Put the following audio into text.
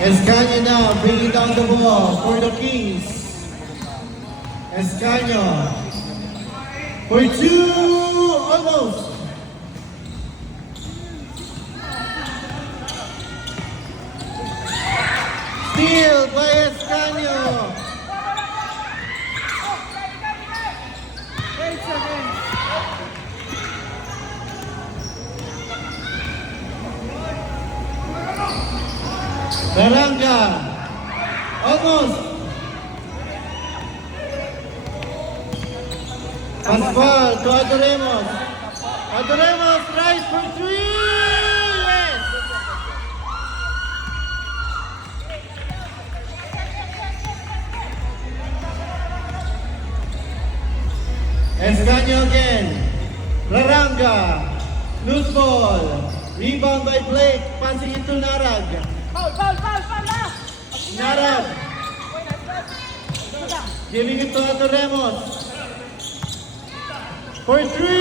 Escanio now bringing down the ball for the Kings. Escanio for two, almost. Steal by Escanio. Baranga, almost. Pascual to Adoremos. Adoremos tries for three. Yes. Escanio again. Baranga, loose ball. Rebound by Blake, passing it to Narag. Narag. Giving it to Adoremos. For three!